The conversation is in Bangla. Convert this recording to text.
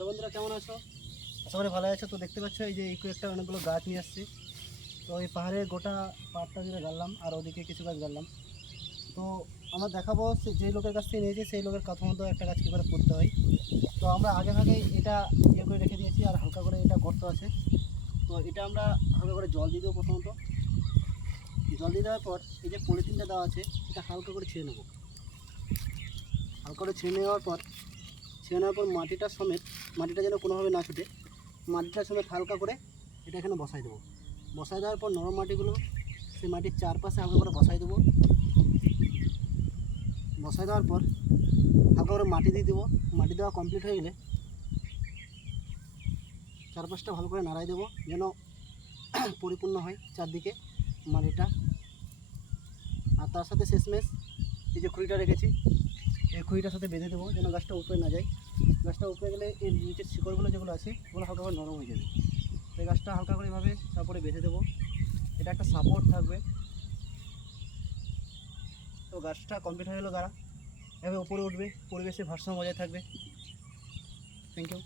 হ্যালো বন্ধুরা, কেমন আছো? আশা করি ভালো আছো। তো দেখতে পাচ্ছ এই যে ইকো একটা অনেকগুলো গাছ নিয়ে আসছি। তো এই পাহাড়ের গোটা পাহাড়টা জুড়ে গাড়লাম আর ওদিকে কিছু গাছ গাড়লাম। তো আমরা দেখাবো যেই লোকের কাছ থেকে নিয়েছি সেই লোকের কথা মতো একটা গাছ কী করে করতে হয়। তো আমরা আগে ভাগেই এটা ইয়ে করে রেখে দিয়েছি আর হালকা করে এটা গর্ত আছে। তো এটা আমরা হালকা করে জল দিয়ে দেবো। প্রথমত জল দিয়ে দেওয়ার পর এই যে পলিথিনটা দেওয়া আছে এটা হালকা করে ছেড়ে নেবো। হালকা করে ছেড়ে নেওয়ার পর মাটিটা যেন কোনোভাবে না ছুটে, মাটিটার সমেত হালকা করে এটা এখানে বসাই দেবো। বসাই দেওয়ার পর নরম মাটিগুলো সেই মাটির চারপাশে হালকা করে বসাই দেবো। বসাই দেওয়ার পর হালকা করে মাটি দিয়ে দেবো। মাটি দেওয়া কমপ্লিট হয়ে গেলে চারপাশটা ভালো করে নাড়াই দেবো যেন পরিপূর্ণ হয় চারদিকে মাটিটা। আর তার সাথে শেষমেশ এই যে খুঁড়িটা রেখেছি এই খুঁড়িটার সাথে বেঁধে দেবো যেন গাছটা উপরে না যায়। গাছটা উপরে গেলে এই নিচের শিকড়গুলো যেগুলো আছে ওগুলো হালকা করে নরম হয়ে যাবে। এই গাছটা হালকা করে এভাবে তারপরে বেঁধে দেবো। এটা একটা সাপোর্ট থাকবে। তো গাছটা কমপ্লিট হয়ে গেলো গাড়া, এভাবে উপরে উঠবে, পরিবেশে ভারসাম্য বজায় থাকবে। Thank you.